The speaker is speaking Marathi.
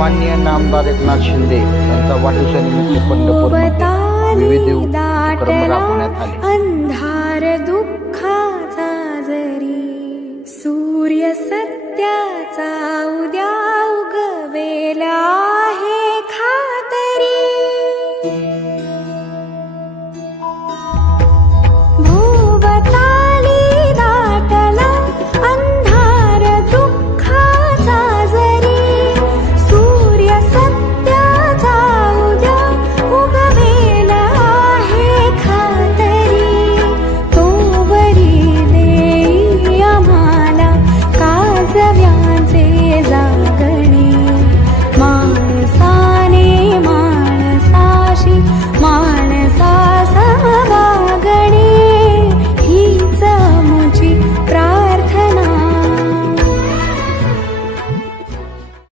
सन्माननीय नामदार एकनाथ शिंदे यांचा वाढदिवसानिमित्त पंढरपूरमध्ये विविध उपक्रम राबवण्यात आले.